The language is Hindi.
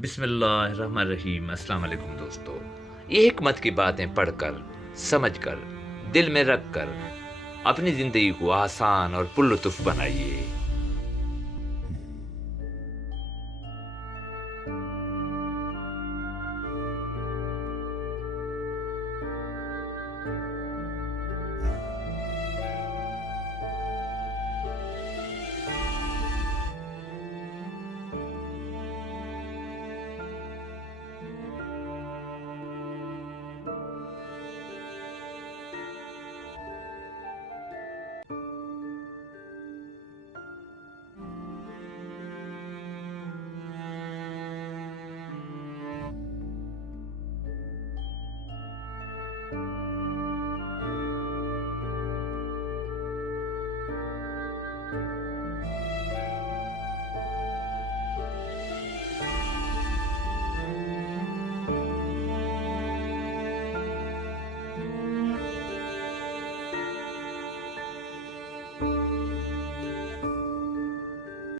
बिस्मिल्लाहिर्रहमानिर्रहीम। अस्सलाम वालेकुम दोस्तों। ये हिकमत की बातें पढ़कर, समझकर, दिल में रखकर अपनी ज़िंदगी को आसान और पुरलुत्फ़ बनाइए।